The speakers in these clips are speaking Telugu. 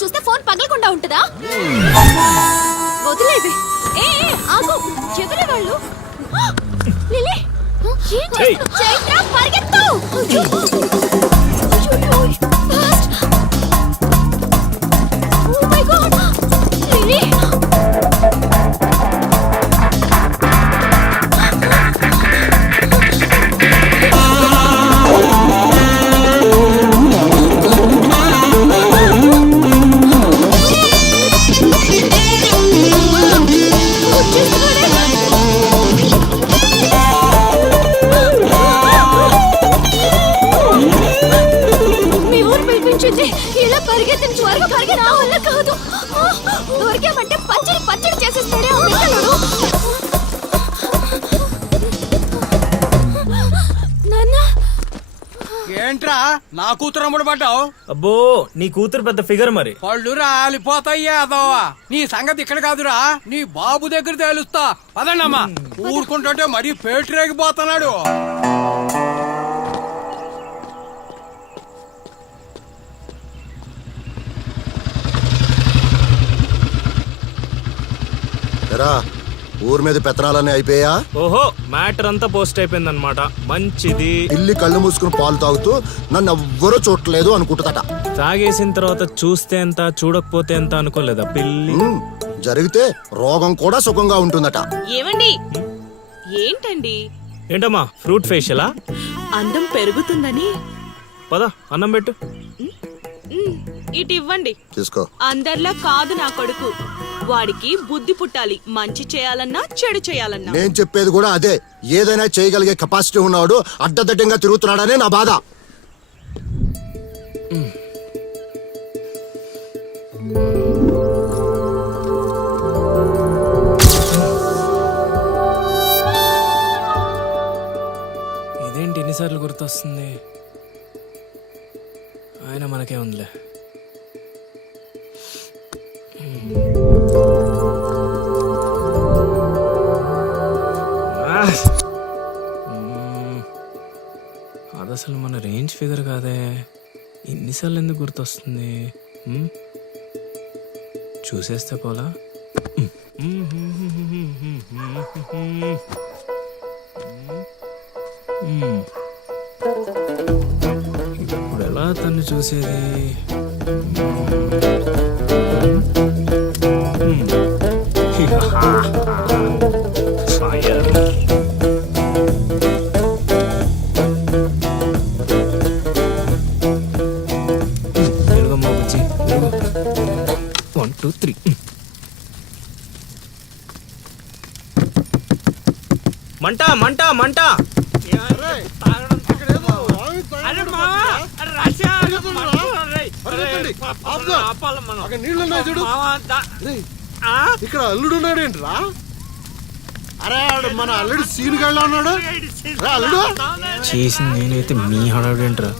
పరిగెత్తడం చూస్తే ఫోన్ పగలకుండా ఉంటుందా? వదిలేవి. ఆగు, ఎవరే వాళ్ళు? లిలీ, చైత్ర పరిగెత్తు. Oh my God, Lily. ఇలా పరిగెత్తిన త్వరగా పరిగెత్తా వల్ల కాదు. దొరికామంటే పచ్చడి పచ్చడి చేసేస్తాడే ఆ మెట్టలోడు. నాన్న, ఏంట్రా నా కూతురు అమ్ముడు పడ్డావు? అబ్బో, నీ కూతురు పెద్ద ఫిగర్ మరి. పళ్ళు రాలిపోతాయ్యా అదోవా. నీ సంగతి ఇక్కడ కాదురా, నీ బాబు దగ్గర తేలుస్తా. పదండమ్మా. ఊరుకుంటుంటే మరీ పేటరేగిపోతున్నాడు. ఊరి మీద పెత్తనాలన్నీ అయిపోయా? ఓహో, మ్యాటర్ అంతా పోస్ట్ అయిపోయింది అనమాట. మంచిది. పిల్లి కళ్ళు మూసుకుని పాలు తాగుతూ నన్ను ఎవ్వరూ చూడలేదు అనుకుంటుందట. తాగేసిన తర్వాత చూస్తే ఎంత, చూడకపోతే ఎంత అనుకోలేదా పిల్లి? జరిగితే రోగం కూడా సుఖంగా ఉంటుందట. ఏమండి? ఏంటండి? ఏంటమ్మా, ఫ్రూట్ ఫేషియలా? అందం పెరుగుతుందని. పద, అన్నం పెట్టు. ఇటు ఇవ్వండి. తీసుకో. అందరిలా కాదు నా కొడుకు. వాడికి బుద్ధి పుట్టాలి. మంచి చేయాలన్నా చెడు చేయాలన్నా. నేను చెప్పేది కూడా అదే. ఏదైనా చేయగలిగే కెపాసిటీ ఉన్నవాడు అడ్డదడ్డంగా తిరుగుతున్నాడనే నా బాధ. ఇదేంటి ఎన్నిసార్లు గుర్తొస్తుంది? ఆయన మనకే ఉందిలే. అది అసలు మన రేంజ్ ఫిగర్ కాదే. ఇన్నిసార్లు ఎందుకు గుర్తొస్తుంది? చూసేస్తే పోలా. ఇప్పుడు ఎలా తను చూసేది? One, two, three. మంట మంట మంట. ఇక్కడ అల్లుడు ఉన్నాడు ఏంట్రా? అరే మన అల్లుడు సీన్ గళ్ళ ఉన్నాడు. అల్లుడు చేసింది నేనైతే మీ హడావుడు ఏంట్రా?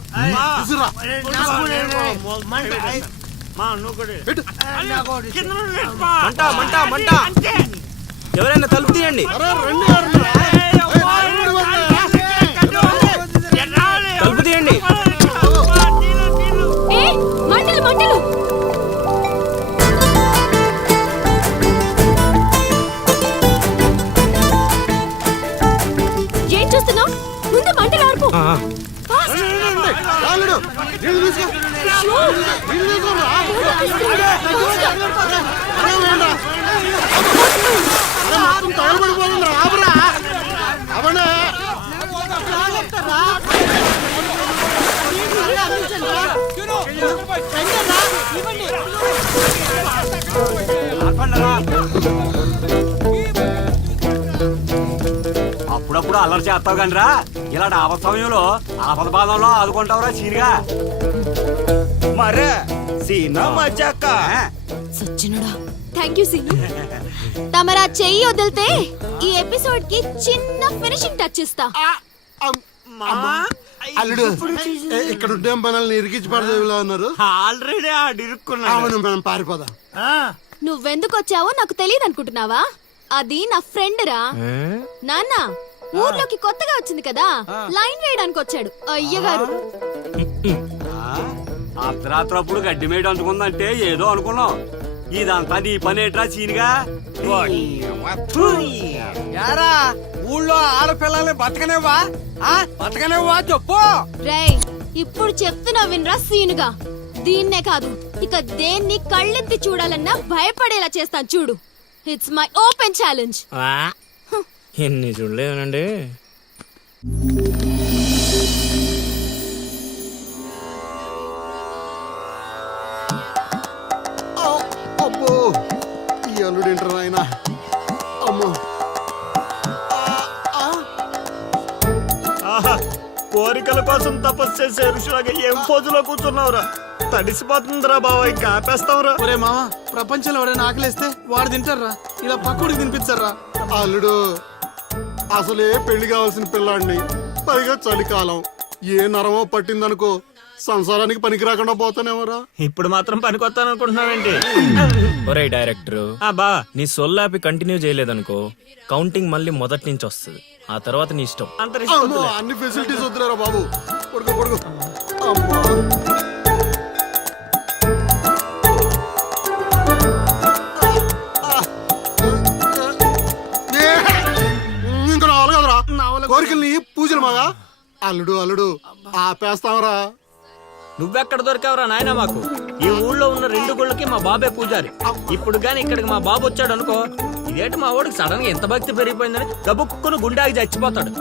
మంట మంట మంట. ఎవరైనా తలుపు తీయండి. తలుపు తీయండి. మంటలు మంటలు. ఏం చూస్తున్నావు? ముందు మంటలు ఆర్పు. అప్పుడప్పుడు అల్లరి చేస్తావు కానీ రా, ఇలాంటి ఆపద సమయంలో ఆపద బాధంలో ఆదుకుంటావురా సీన్గా. మరే సీనా మజాక. సచ్చినడా. Thank you scene. తమరా చెయ్యి వదిలితే ఈ ఎపిసోడ్ కి చిన్న ఫినిషింగ్ టచ్ ఇస్తా. అల్లుడు ఇక్కడ ఉండే మనల్ని ఇరికించి పడదేవిలా ఉన్నారు. ఆల్రెడీ ఆడిరుక్కున్నాను. మనం పారిపోదాం. నువ్వెందుకు వచ్చావో నాకు తెలియదు అనుకుంటున్నావా? అది నా ఫ్రెండ్ రా. నాన్న ఊర్లోకి కొత్తగా వచ్చింది కదా, లైన్ వేయడానికి వచ్చాడు అయ్యగారు. అర్ధరాత్రప్పుడు గడ్డి మేడ అంటుకుందంటే ఏదో అనుకున్నాం. ఇదంతా నీ పని ఏట్రా సీనుగా? యారా ఊళ్ళో ఆడపిల్లల్ని బతకనేవా బతకనేవా చెప్పు. రేయ్ ఇప్పుడు చెప్తున్నా వినరా సీనుగా. దీన్నే కాదు ఇక దేన్ని కళ్ళెత్తి చూడాలన్నా భయపడేలా చేస్తాను చూడు. It's my open challenge. ఎన్ని చూడలేదనండి. అబ్బో ఈ అల్లుడు ఏంటారు ఆయన? అమ్మో ఆహా, కోరికల కోసం తపస్సు చేసే ఋషులాగా ఏం పోజులో కూర్చున్నావురా? తడిసిపోతుందిరా బావ, ఇంకా ఆపేస్తావురా? ఒరే మామ, ప్రపంచంలో ఎవరైనా ఆకలిస్తే వాడు తింటారా? ఇలా పక్కడికి తినిపించారా? అల్లుడు అసలే పెళ్లి కావాల్సిన పిల్లాడిని, పైగా చలికాలం, ఏ నరమో పట్టిందనుకో సంసారానికి పనికి రాకుండా పోతానేమోరా. ఇప్పుడు మాత్రం పనికొత్తాను అనుకుంటున్నావేంటి? ఒరే డైరెక్టర్, బా నీ సొల్లాపి కంటిన్యూ చేయలేదనుకో కౌంటింగ్ మళ్ళీ మొదటి నుంచి వస్తుంది. ఆ తర్వాత నీ ఇష్టం. అమ్మో, అన్ని ఫెసిలిటీస్ వద్దులేరా బాబు. పడుకో పడుకో. అమ్మా ఇంకా నావలు కదరా కోరికల్ని పూజలు మగా. అల్లుడు అల్లుడు ఆపేస్తావరా? నువ్వెక్కడ దొరికావురా నాయనా మాకు? ఈ ఊళ్ళో ఉన్న 2 గుళ్ళకి మా బాబే పూజారి. ఇప్పుడు గాని ఇక్కడికి మా బాబు వచ్చాడు అనుకో, ఇదేంటి మా వాడికి సడన్ గా ఎంత భక్తి పెరిగిపోయిందని గబుక్కును గుండాకి చచ్చిపోతాడు.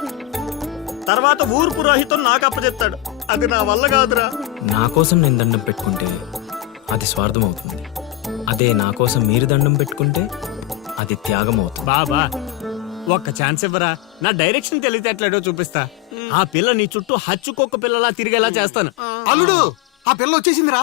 తర్వాత ఊరు పురోహితం నాకు అప్పచెప్తాడు. అది నా వల్ల కాదురా. నా కోసం నేను దండం పెట్టుకుంటే అది స్వార్థం అవుతుంది. అదే నా కోసం మీరు దండం పెట్టుకుంటే అది త్యాగం అవుతుంది. బాబా ఒక్క ఛాన్స్ ఇవ్వరా? నా డైరెక్షన్ తెలివితేటలేడో చూపిస్తా. ఆ పిల్ల నీ చుట్టూ హచ్చుకొక్క పిల్లలా తిరిగేలా చేస్తాను. అల్లుడు ఆ పిల్ల వచ్చేసిందిరా.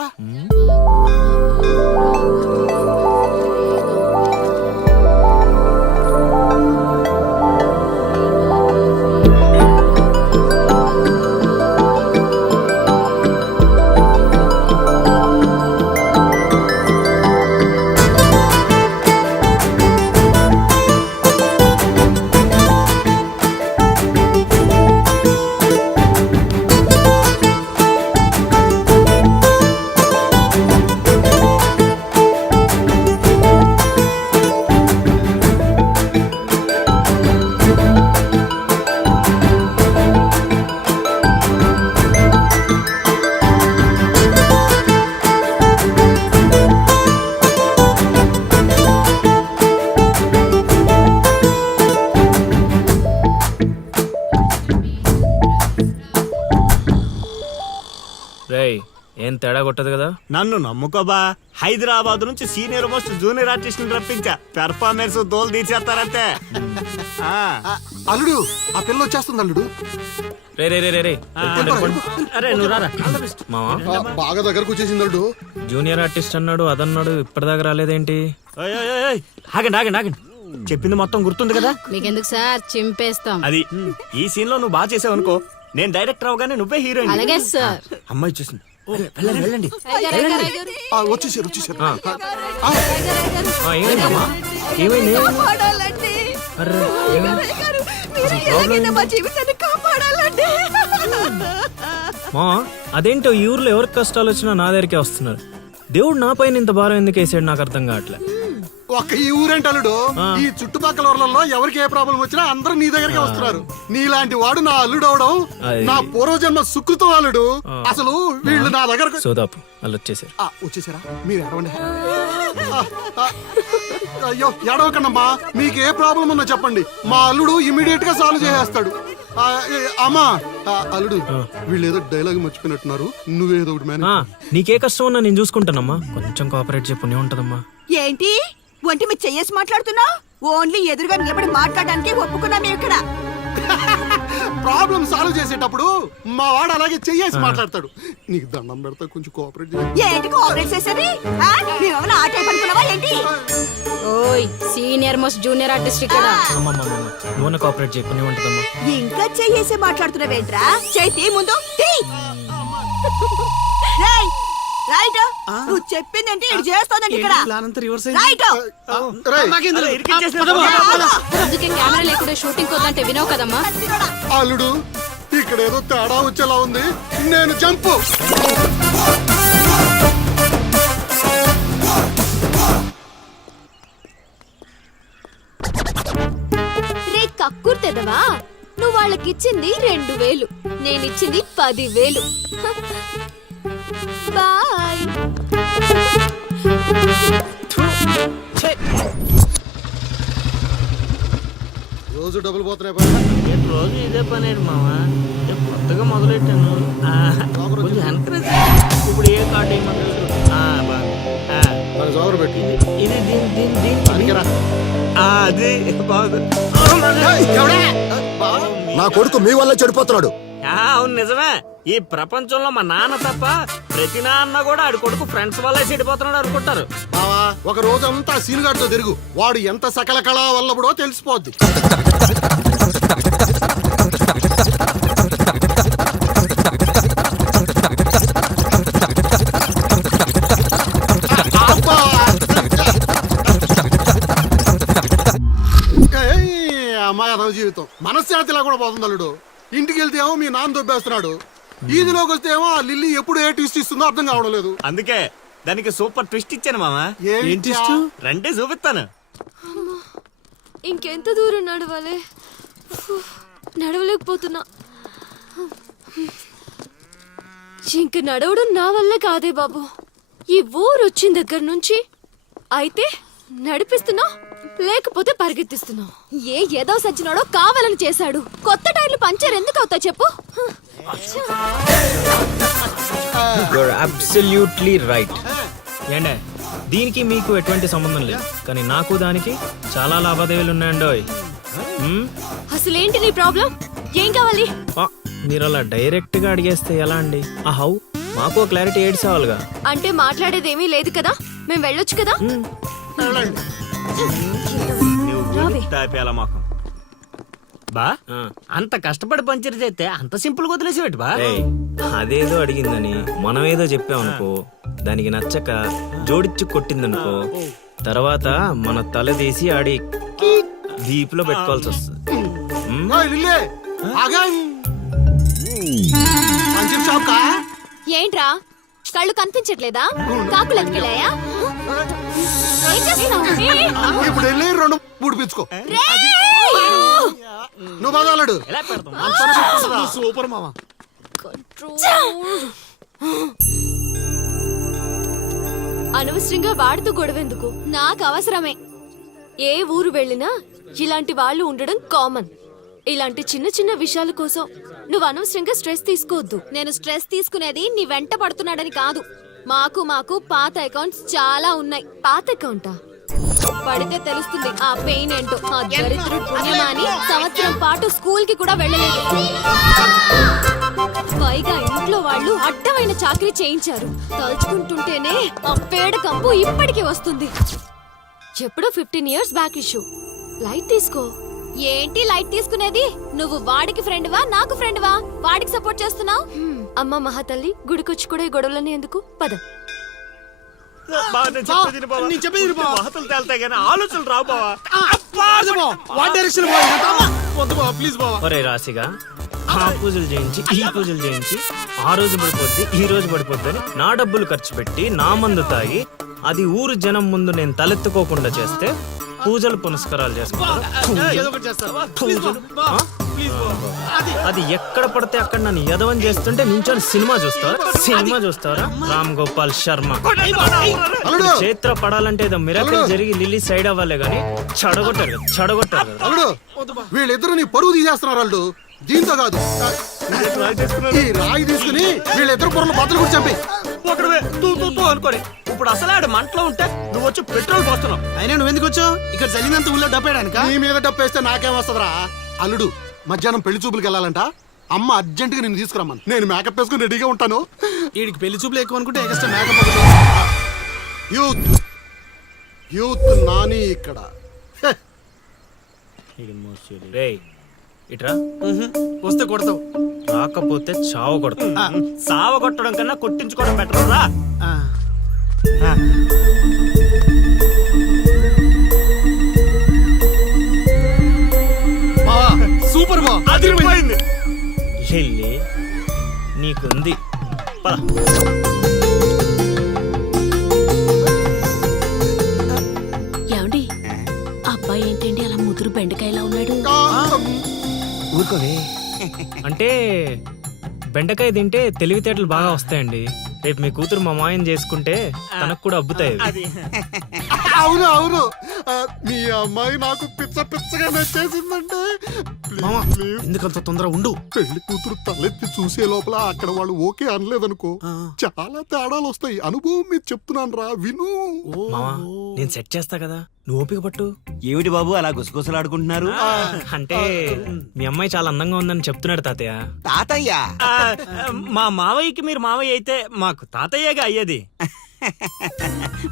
రేయ్, ఏం తేడా కొట్టదు కదా? నన్ను నమ్ముకోబా. హైదరాబాద్ నుంచి సీనియర్ మోస్ట్ జూనియర్ ఆర్టిస్ట్ రప్పించా. పెర్ఫార్మెన్స్ దోలు తీర్చేస్తారంతే. అల్లుడు ఆ పిల్ల వచ్చేస్తుంది అల్లుడు. రే రే రే రే రే అరే నువ్వు రారా. మావా, బాగా దగ్గరకు వచ్చేసింది అల్లుడు. జూనియర్ ఆర్టిస్ట్ అన్నాడు అదన్నాడు, ఇప్పటిదాకా రాలేదేంటి? ఓయ్, ఓయ్, ఓయ్, ఓయ్. ఆగండి ఆగండి ఆగండి. చెప్పింది మొత్తం గుర్తుంది కదా? మీకెందుకు సార్, చింపేస్తాం. అది ఈ సీన్ లో నువ్వు బాగా చేసావు అనుకో, నేను డైరెక్టర్ అవగానే నువ్వే హీరోయిన్. అలాగే సార్. అమ్మాయి చూసింది. వెళ్ళండి వెళ్ళండి. వచ్చేసారు వచ్చేసారు. ఏమైందమ్మా? ఏమైంది? అర్రే, మా అదేంటో ఈ ఊర్లో ఎవరికి కష్టాలు వచ్చినా నా దగ్గరికే వస్తున్నారు. దేవుడు నా పైన ఇంత భారం ఎందుకు వేసాడు నాకు అర్థం కావట్లే. ఒక్క ఈ ఊరేంటి అల్లుడు, ఈ చుట్టుపక్కల ఊర్లలో ఎవరికి ఏ ప్రాబ్లం వచ్చినా అందరూ నీ దగ్గరికి వస్తున్నారు. నీలాంటి వాడు నా అల్లుడు అవడం నా పూర్వజన్మ సుకృతం అల్లుడు. అసలు వీళ్ళు నా దగ్గర సోదాపు వాళ్ళు వచ్చేసారు. వచ్చేసారా? మీరు ఎడవండి. అయ్యో ఎడవకండమ్మా, మీకు ఏ ప్రాబ్లం ఉందో చెప్పండి, మా అల్లుడు ఇమీడియట్ గా సాల్వ్ చేసేస్తాడు. అమ్మా అల్లుడు, వీళ్ళు ఏదో డైలాగ్ మర్చిపోయినట్టున్నారు, నువ్వేదో ఒకటి మేనేజ్. నీకే కష్టం ఉన్నా నేను చూసుకుంటానమ్మా. కొంచెం కోఆపరేట్ చెప్పు ఉంటదమ్మా. ఏంటి ఒంటి మీద చెయ్యేసి మాట్లాడుతున్నావు? ఓన్లీ ఎదురుగా నిలబడి మాట్లాడడానికి ఒప్పుకున్నాం ఇక్కడ. ప్రాబ్లం సాల్వ్ చేసేటప్పుడు మా వాడు అలాగే చెయ్యేసి మాట్లాడతాడు. నీకు దండం పెడతా, కొంచెం కోఆపరేట్ చేయి. ఏంటి కోఆపరేట్ చేసేది? మేమేమైనా ఆ టైప్ అనుకున్నావా ఏంటి? ఓయ్, సీనియర్ మోస్ట్ జూనియర్ ఆర్టిస్ట్ ఇక్కడ. నువ్వు కోఆపరేట్ చెప్పు ఉంటదమ్మా. ఇంకా చెయ్యేసి మాట్లాడుతున్నావేంట్రా? చేతి ముందు తీ. రేయ్, రైట్. నువ్వు చెప్పిందంటే ఇది చేస్తోందంటే ఇక్కడ రైట్. అందుకే కెమెరా లేకుండా షూటింగ్ కొద్దంటే వినవు కదమ్మా. అల్లుడు, ఇక్కడ ఏదో తేడా వచ్చేలా ఉంది, నేను జంపు. రే కక్కుర్తెదవా, నువ్వు వాళ్ళకిచ్చింది 2000, నేనిచ్చింది 10,000. బాయ్. రోజు డబ్బులు పోతున్నాయి బాబు. ఏంటి రోజు ఇదే పని ఏంటి మావా? నేను కొత్తగా మొదలెట్టాను. కొంచెం encourage చేయి. ఇప్పుడు ఏ కార్డు వేయమంటారు? మరి జోగరు పెట్టి ఇది దీని అడిగిరా. అది బాగుంది. నా కొడుకు మీ వల్ల చెడిపోతున్నాడు. అవును నిజమే. ఈ ప్రపంచంలో మా నాన్న తప్ప ప్రతి నాన్న కూడా ఆడి కొడుకు ఫ్రెండ్స్ వల్ల చెడిపోతున్నాడు అనుకుంటారు. బావా ఒక రోజంతా సీనుగాడితో తిరుగు, వాడు ఎంత సకల కళా వల్లబడో తెలిసిపోద్ది. అమ్మాయి అదవ జీవితం మనశ్శాంతిలా కూడా పోతుంది అల్లుడు. ఇంటికి వెళ్తే ఏమో మీ నాన్న దొబ్బేస్తున్నాడు, ఈదిలోకి వస్తే ఏమో ఆ లిల్లీ ఎప్పుడు ఏ ట్విస్ట్ ఇస్తుందో అర్థం కావడం లేదు. అందుకే దానికి సూపర్ ట్విస్ట్ ఇచ్చాను మామా. ఏంటి రండి చూపిస్తాను. ఇంకెంత దూరం నడవాలి? నడవలేకపోతున్నా. ఇంక నడవడం నా వల్ల కాదే బాబు. ఈ ఊరు వచ్చిన దగ్గర నుంచి అయితే నడిపిస్తున్నావు, లేకపోతే పరిగెత్తిస్తున్నావు. ఏ ఏదో సచ్చినాడో కావాలని చేశాడు. కొత్త టైర్లు పంచర్ ఎందుకు అవుతా చెప్పు. Absolutely right. ఏంటే దీనికి మీకు ఎటువంటి సంబంధం లేదు, కానీ నాకు దానికి చాలా లావాదేవీలు ఉన్నాయండోయ్. అసలేంటి నీ ప్రాబ్లం? ఏం కావాలి? మీరు అలా డైరెక్ట్ గా అడిగేస్తే ఎలా అండి? ఆ హౌ మాకు క్లారిటీ ఏడ్చేవాళ్ళుగా. అంటే మాట్లాడేది ఏమీ లేదు కదా, మేము వెళ్ళొచ్చు కదా. తాపేలా మాకు బా అంత కష్టపడి పంచర్ చేస్తే అంత సింపుల్ గా వదిలేసేవాటి బా. అదేదో అడిగిందని మనం ఏదో చెప్పామనుకో, దానికి నచ్చక జోడిచ్చి కొట్టిందనుకో, తర్వాత మన తల తీసి ఆడి దీపులో పెట్టుకోవాల్సి వస్తుంది. ఏంట్రా కళ్ళు కనిపించట్లేదా? కాకులు ఎత్తుకెళ్ళాయా? ఏం చేస్తున్నావు? ఇప్పుడు వెళ్ళి 2-3 పిచ్చుకో. నువ్వు బాధాలడు సూపర్ మామా. అనవసరంగా వాడితో గొడవెందుకు? నాకు అవసరమే. ఏ ఊరు వెళ్ళినా ఇలాంటి వాళ్ళు ఉండడం కామన్. ఇలాంటి చిన్న చిన్న విషయాల కోసం నువ్వు అనవసరంగా స్ట్రెస్ తీసుకోవద్దు. నేను స్ట్రెస్ తీసుకునేది నీ వెంట పడుతున్నాడని కాదు. మాకు పాత అకౌంట్స్ చాలా ఉన్నాయి. పాత అకౌంటా? పడితే తెలుస్తుంది ఆ పెయిన్ ఏంటో. ఆ దరిద్రుడు పుణ్యమాని సంవత్సరం పాటు స్కూల్ కి కూడా వెళ్ళలేదు. పైగా ఇంట్లో వాళ్ళు అడ్డమైన చాకరీ చేయించారు. తలుచుకుంటుంటేనే ఆ పేడ కంపు ఇప్పటికీ వస్తుంది. ఎప్పుడో 15 years బ్యాక్ ఇష్యూ. లైట్ తీసుకో. ఏంటి లైట్ తీసుకునేది? నువ్వు వాడికి ఫ్రెండ్వా, నాకు ఫ్రెండ్వా? వాడికి సపోర్ట్ చేస్తున్నావు. అమ్మ మహాతల్లి, గుడికొచ్చి కూడా ఈ గొడవలన్నీ ఎందుకు? పద. ఆలోచనలు రావు బావా. ఒరే రాశిగా ఆ పూజలు చేయించి ఈ పూజలు చేయించి ఆ రోజు పడిపోద్ది ఈ రోజు పడిపోద్ది అని నా డబ్బులు ఖర్చు పెట్టి నా మందు తాగి అది ఊరు జనం ముందు నేను తలెత్తుకోకుండా చేస్తే పూజలు పునస్కారాలు చేసుకుంటారు. అది ఎక్కడ పడితే అక్కడ నన్ను యదవం చేస్తుంటే నించొని సినిమా చూస్తారా? రామ్ గోపాల్ శర్మ. చేత్ర పడాలంటే ఏదో మిరాకిల్ జరిగి లిల్లీ సైడ్ అవ్వాలే గానీ చెడగొట్టారు. వీళ్ళిద్దరు నీ పరువు తీసేస్తున్నారు వాళ్ళు. దీంతో కాదు, ఈ రాయి తీసుకుని వీళ్ళిద్దరు పొరలు బద్దలు కూడా చంపి అనుకోని ఇప్పుడు అసలు ఆడు మంటలో ఉంటే నువ్వు వచ్చి పెట్రోల్ పోస్తున్నావు. అయినా నువ్వెందుకు వచ్చావు? ఇక్కడ చల్లినంత ఊళ్ళో డప్పేయడానికా? నీ మీద డప్పేస్తే నాకేమొస్తుందిరా? అల్లుడు మధ్యాహ్నం పెళ్లి చూపులకు వెళ్ళాలంట. అమ్మ అర్జెంట్ గా నేను తీసుకురమ్మను. నేను మేకప్ వేసుకుని రెడీగా ఉంటాను. వీడికి పెళ్లి చూపులు ఎక్కువ అనుకుంటే ఎక్స్ట్రా మేకప్. యూత్ నాని ఇక్కడ. ఇట్రా. వస్తే కొడతావు, రాకపోతే చావ కొడతావు. సావ కొట్టడం కన్నా కొట్టించుకోవడం బెటర్ రా. సూపర్ బా, అదిరిపోయింది. లిల్లీ నీకుంది. బెండకాయలా ఉన్నాడు. ఊరుకోవే. అంటే బెండకాయ తింటే తెలివితేటలు బాగా వస్తాయండి. రేపు మీ కూతురు మా మాయం చేసుకుంటే తనకు కూడా అబ్బుతాయి. అవును అవును మీ అమ్మాయి నాకు పిచ్చగా నచ్చేసిందంటే ఎందుకంత తొందర ఉండు. పెళ్లి కూతురు తలెత్తి చూసే లోపల అక్కడ వాళ్ళు ఓకే అనలేదనుకో చాలా తేడాలు వస్తాయి. అనుభవం మీరు చెప్తున్నాను రా, విను. మావా నేను సెట్ చేస్తా కదా, నువ్వు ఓపిక పట్టు. ఏమిటి బాబు అలా గుసగుసలాడుకుంటున్నారు? అంటే మీ అమ్మాయి చాలా అందంగా ఉందని చెప్తున్నాడు తాతయ్య. తాతయ్య ఆ, మా మావయ్యకి మీరు మావయ్య అయితే మాకు తాతయ్యగా అయ్యేది.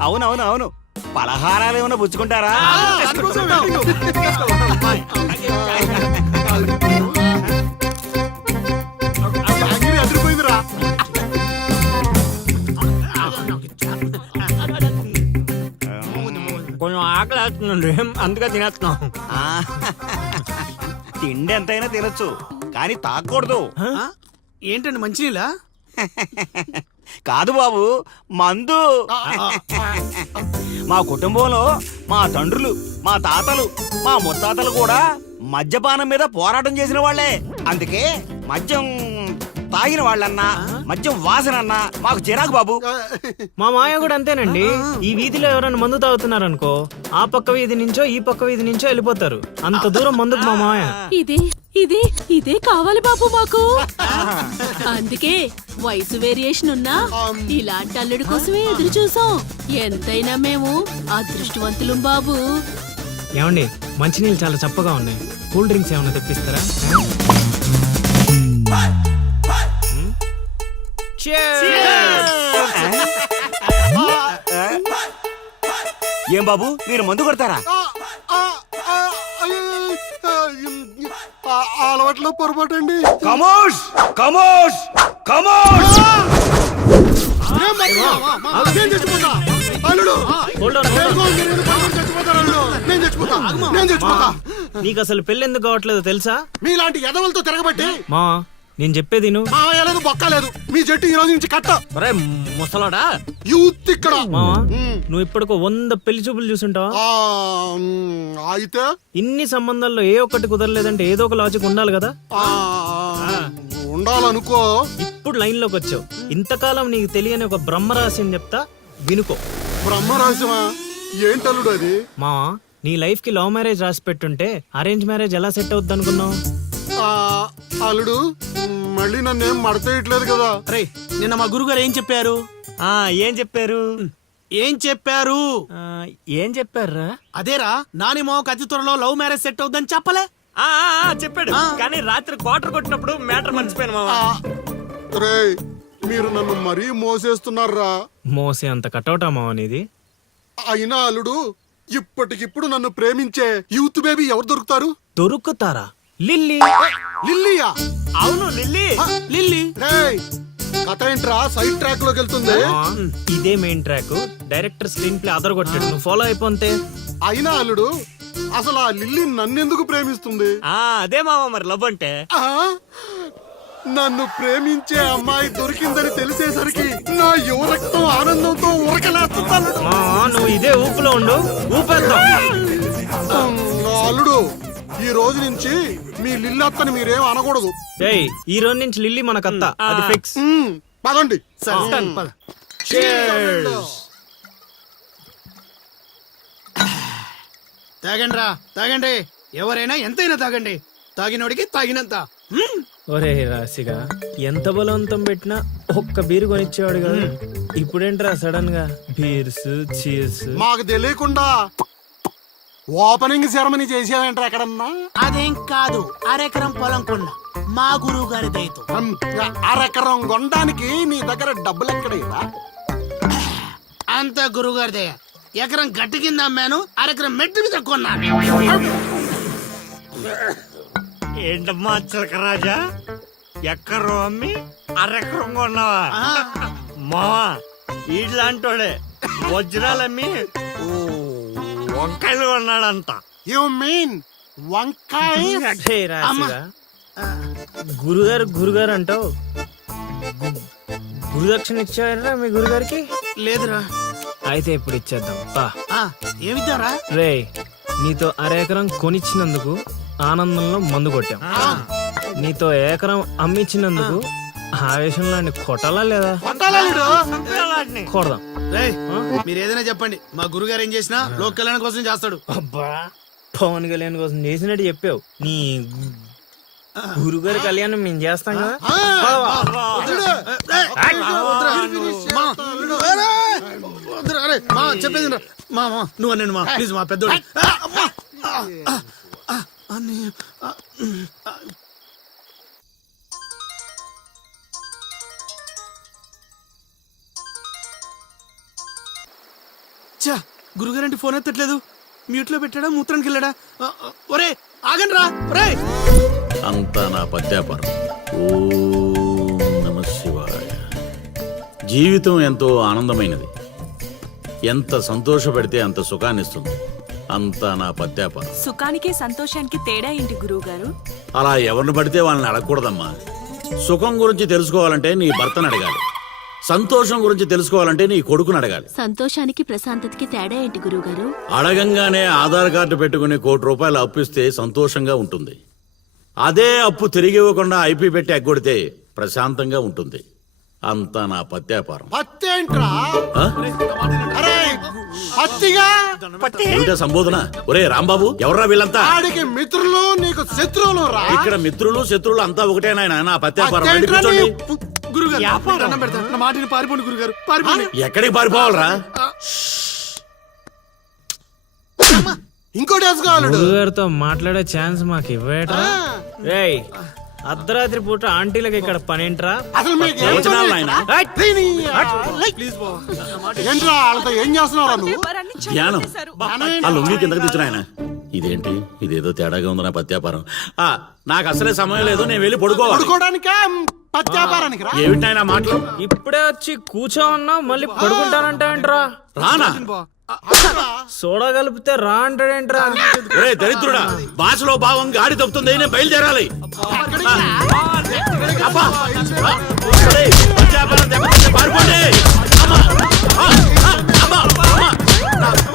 అవునవును అవును. పలహారాలు ఏమైనా పుచ్చుకుంటారా? అదిరిపోయిందిరా. కొంచెం ఆకలి వేస్తుందండి, అందుకే తినేస్తున్నాం. ఆ, తిండి ఎంతైనా తినొచ్చు కానీ తాగకూడదు. ఏంటండి మంచినీళ్ళ? కాదు బాబు, మందు. మా కుటుంబంలో మా తండ్రులు, మా తాతలు, మా ముత్తాతలు కూడా మద్యపానం మీద పోరాటం చేసిన వాళ్లే. అందుకే మద్యం తాగిన వాళ్ళన్నా మద్యం వాసన అన్నా మాకు చిరాకు బాబు. మా మాయ కూడా అంతేనండి. ఈ వీధిలో ఎవరైనా మందు తాగుతున్నారు అనుకో, ఆ పక్క వీధి నుంచో ఈ పక్క వీధి నుంచో వెళ్ళిపోతారు. అంత దూరం మందుకు మా మాయ. ఇదే కావాలి బాబు మాకు. అందుకే వయసు వేరియేషన్ ఉన్నా ఇలాంటి అల్లుడి కోసమే ఎదురు చూసాం. ఎంతైనా మేము అదృష్టవంతులం బాబు. ఏమండి మంచినీళ్ళు చాలా చప్పగా ఉన్నాయి, కూల్ డ్రింక్స్ ఏమైనా తెప్పిస్తారా? ఏం బాబు మీరు మందు కొడతారా? అలవాట్లో పొరపాటు అండి. కమోష్ కమోష్ కమోష్. నేను చచ్చిపోతా అల్లుడు. నేను చచ్చిపోతా. నీకు అసలు పెళ్లి ఎందుకు కావట్లేదో తెలుసా? మీలాంటి ఎదవలతో తిరగబట్టి మా నేను చెప్పేది నువ్వు. మాయలేదు బొక్కలేదు. మీ జట్టు ఈ రోజు నుంచి కట్ట. ఒరే ముసలాడా, యూత్ ఇక్కడ. మావా నువ్వు ఇప్పటికో 100 పెళ్లి చూపులు చూసుంటావా? అయితే ఇన్ని సంబంధాల్లో ఏ ఒక్కటి కుదరలేదంటే ఏదో ఒక లాజిక్ ఉండాలి కదా. ఉండాలనుకో. ఇప్పుడు లైన్ లోకి వచ్చావు. ఇంతకాలం నీకు తెలియని ఒక బ్రహ్మరహస్యం చెప్తా, వినుకో. బ్రహ్మరహస్యమా? ఏంటల్లుడు అది? మావా నీ లైఫ్ కి లవ్ మ్యారేజ్ రాసి పెట్టుంటే అరేంజ్ మ్యారేజ్ ఎలా సెట్ అవుద్ది అనుకున్నావు? అల్లుడు మళ్ళీ నన్నేం మడతేయట్లేదు కదా. అరే నిన్న మా గురుగారు ఏం చెప్పారు? ఏం చెప్పారు? ఏం చెప్పారా? అదేరా నాని మావకు అతి త్వరలో లవ్ మ్యారేజ్ సెట్ అవుద్దని చెప్పలే? చెప్పాడు, కానీ రాత్రి క్వార్టర్ కొట్టినప్పుడు మ్యాటర్ మర్చిపోయాను మావా. రేయ్ మీరు నన్ను మరీ మోసేస్తున్నారా? మోసే అంత కటౌటా మావా నీది? అయినా అల్లుడు ఇప్పటికిప్పుడు నన్ను ప్రేమించే యూత్ బేబీ ఎవరు దొరుకుతారు? దొరుకుతారా? లిల్లీ. లిల్లీయా? అవును లిల్లీ. లిల్లీ రేయ్ కథ ఏంట్రా సైడ్ ట్రాక్ లోకి వెళ్తుంది? ఇదే main track. Director screen play other కొట్టాడు, నువ్వు ఫాలో అయిపోతే. అయినా అల్లుడు అసలు ఆ లిల్లీ నన్నెందుకు ప్రేమిస్తుంది? అదే మావా మరి లవ్ అంటే. నన్ను ప్రేమించే అమ్మాయి దొరికిందని తెలిసేసరికి నా యువ రక్తం ఆనందంతో ఉరకలేస్తుంది. నువ్వు ఇదే ఊపులో ఉండు, ఊపేద్దాం. అల్లుడు ఈ రోజు నుంచి మీ లిల్లత్తని మీరేం అనకూడదు. ఈ రోజు నుంచి లిల్లీ మన కత్త, అది ఫిక్స్. పదండి. తాగండి రా, తాగండి. ఎవరైనా ఎంతైనా తాగండి. తాగినోడికి తాగినంత. ఒరే రాశిగా ఎంత బలవంతం పెట్టినా ఒక్క బీరు కొనిచ్చేవాడు కదా. ఇప్పుడేంట్రా సడన్ గా బీర్స్ చీర్స్? మాకు తెలియకుండా ఓపెనింగ్ సెరమనీ చేసేవేంట్రా ఎక్కడన్నా? అదేం కాదు, అరెకరం పొలం కొన్న మా గురువు గారి దయతో. అరెకరం కొనడానికి నీ దగ్గర డబ్బులు ఎక్కడేరా? అంత గురువు గారి దయ. ఎకరం గట్టి కింద అమ్మాను, అరెకరం మెట్టు మీద కొన్నాను. ఏంటమ్మా చిలకరాజా, ఎక్కరు అమ్మి అరెకరం కొన్నావా? మావా ఇట్లాంటోడే వజ్రాలమ్మి వంకాయలు కొన్నాడంట. యు మీన్ వంకాయ? గురుగారు అంటావు. గురుదక్షిణ ఇచ్చారా మీ గురుగారికి? లేదురా. అయితే ఇప్పుడు ఇచ్చేద్దాం. ఏమిద్దారా? రే నీతో అరెకరం కొనిచ్చినందుకు ఆనందంలో మందు కొట్టాం. నీతో ఏకరం అమ్మించినందుకు ఆవేశంలో కొట్టాలా లేదా? కొడదాం. మీరు ఏదైనా చెప్పండి, మా గురుగారు ఏం చేసినా లోక్ కళ్యాణం కోసం చేస్తాడు. అబ్బా, పవన్ కళ్యాణ్ కోసం చేసినట్టు చెప్పావు. నీ గురుగారి కళ్యాణం మేము చేస్తాం కదా. చెప్పేది నువ్వు అన్నాను మా ప్లీజ్ మా పెద్దోడు. చా, గురుగారంటే ఫోన్ ఎత్తట్లేదు. మ్యూట్ లో పెట్టాడా, మూత్రానికి వెళ్ళాడా? ఒరే ఆగండి రా. ఒరే అంతా నా పత్యాపారం. ఓం నమః శివాయ. జీవితం ఎంతో ఆనందమైనది. ఎంత సంతోషపెడితే అంత సుఖాన్నిస్తుంది. అంతా నా పత్యాపారం. సుఖానికి సంతోషానికి తేడా ఏంటి గురువుగారు? అలా ఎవరిని పడితే వాళ్ళని అడగకూడదమ్మా. సుఖం గురించి తెలుసుకోవాలంటే నీ భర్తను అడగాలి. సంతోషం గురించి తెలుసుకోవాలంటే నీ కొడుకుని అడగాలి. సంతోషానికి ప్రశాంతతకి తేడా ఏంటి గురువుగారు? అడగంగానే ఆధార్ కార్డు పెట్టుకుని ₹1 కోటి అప్పిస్తే సంతోషంగా ఉంటుంది. అదే అప్పు తిరిగి ఇవ్వకుండా ఐపీ పెట్టి ఎగ్గొడితే ప్రశాంతంగా ఉంటుంది. అంతా నా పత్యాపారం. పత్తేంట్రా? ఆ? అరే పత్తిగా ఏమిటా సంబోధన? ఒరే రాంబాబు, ఎవర్రా వీళ్ళంతా? ఆడికి మిత్రులు నీకు శత్రువులు రా. ఇక్కడ మిత్రులు శత్రువులు అంతా ఒకటే నాయన. నా పత్యాపారం. వెళ్ళి కూర్చోండి. గురుగారు దండం పెడతాను, నా మాటని పారిపోండి గురుగారు, పారిపోండి. ఎక్కడికి పారిపోవాలరా? ఇంకోటి వేసుకోవాలి. గురుగారితో మాట్లాడే ఛాన్స్ మాకు ఇవ్వేట్రా? రేయ్, అర్ధరాత్రి పూట ఆంటీలకు ఇక్కడ పనేంట్రా? అసలు మీకు ఏం ప్రవచనాలు పని? నాయనా? ప్లీజ్ ఏంట్రా వాళ్ళతో ఏం చేస్తున్నారా నువ్వు? ధ్యానం. ఆ లొంగి కిందకి తెచ్చిన ఆయన. ఇదేంటి, ఇదేదో తేడాగా ఉంది నా పత్యాపారం. నాకు అసలే సమయం లేదు, నేను వెళ్ళి పడుకోవాలి. పడుకోవడానికా పత్యాపారానికి రా. ఏమిటి నాయనా మాటలు? ఇప్పుడే వచ్చి కూర్చోమన్నా మళ్ళీ పడుకుంటానంటావేంట్రా? రానా? సోడా కలిపితే రా అంటాడేంట్రా? ఒరే దరిద్రుడా, భాషలో భావం గాడి తప్పుతుంది. నేను బయలుదేరాలి. అబ్బా! ఒరేయ్, పత్యాపారం దెబ్బతింటే పారిపోండి. అమ్మా! అమ్మా! అమ్మా!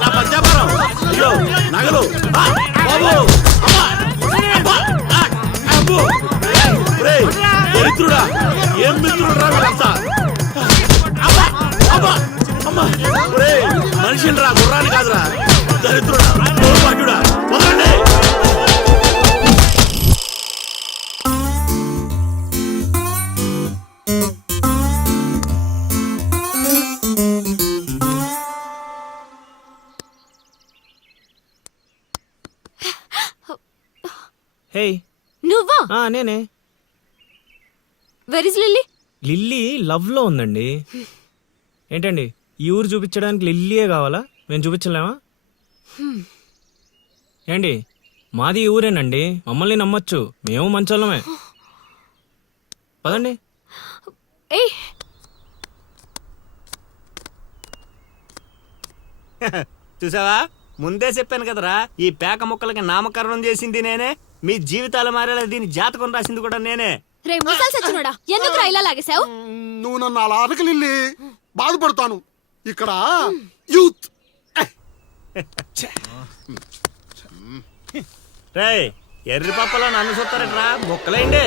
నా పత్యాపారం. అయ్యో, నగలు. బాబు! అమ్మా! అబ్బా! అబ్బో! ఒరేయ్, దరిద్రుడా, ఏం మిత్రుడురా వీళ్ళంతా? అబ్బా! అబ్బా! అమ్మా! ఒరేయ్, మనిషిని రా, గుర్రాన్ని కాదురా. దరిద్రుడా, దౌర్భాగ్యుడా, వదలండి. హే, నువ్వా? నేనే. Where is lily? Lily love లో ఉందండి. ఏంటండి, ఈ ఊరు చూపించడానికి లిల్లీయే కావాలా? మేము చూపించలేమా? ఏంటి, మాది ఈ ఊరేనండి, మమ్మల్ని నమ్మొచ్చు, మేము మంచోళ్ళమే. పదండి. ఏ చూసావా, ముందే చెప్పాను కదరా, ఈ పేక ముక్కలకి నామకరణం చేసింది నేనే. మీ జీవితాలు మారేలా దీని జాతకం రాసింది కూడా నేనే. రే ముసలి సచ్చినోడా, ఎందుకురా ఇలా లాగేశావు? నువ్వు నన్ను అలా అనకలిల్లి, బాధపడతాను. ఇక్కడ యూత్. రేయ్, ఎర్రి పప్పలో నన్ను చూస్తారట్రా, ముక్కలేండి.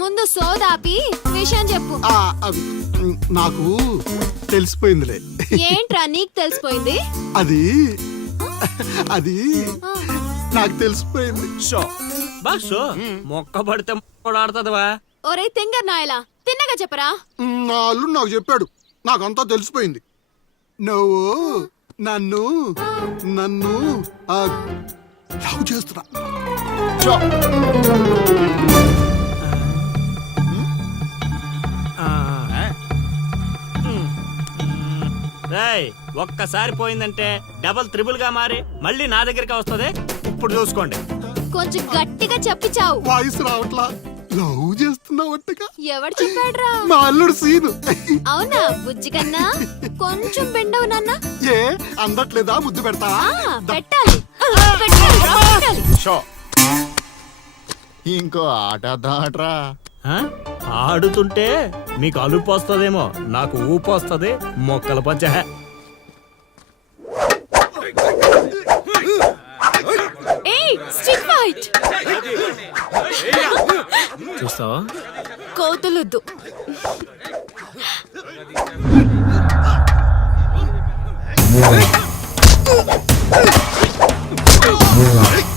ముందు సోదాపి విషయం చెప్పు. నాకు తెలిసిపోయిందిలే. ఏంట్రా నీకు తెలిసిపోయింది? అది అది నాకు తెలిసిపోయింది. బాషో, మొక్క పడితే ఆడుతుందివా? ఒరే తింగర్ నాయలా, తిన్నగా చెప్పరా. నా అల్లుడు నాకు చెప్పాడు, నాకంతా తెలిసిపోయింది. నువ్వు నన్ను నన్ను లవ్ చేస్తున్నా. రేయ్, ఒక్కసారి పోయిందంటే డబల్ త్రిబుల్ గా మారి మళ్ళీ నా దగ్గరికి వస్తుంది. ఇప్పుడు చూసుకోండి. కొంచెం గట్టిగా చెప్పిచావు. వాయిస్ రావట్లా. లవ్ చేస్తున్నావట్టుగా. ఎవడు చెప్పాడ్రా? మా అల్లుడు సీను. అవునా బుజ్జి కన్నా? కొంచెం బెండవు నాన్న. ఏ అందట్లేదా? ముద్దు పెడతావా? పెట్టాలి పెట్టాలి. ఇంకో ఆట ఆడరా. ఆడుతుంటే మీకు అలుపు వస్తుందేమో, నాకు ఊపు వస్తుంది. మొక్కల పంచ. చూపిస్తావా? కోతలొద్దు. ఏయ్!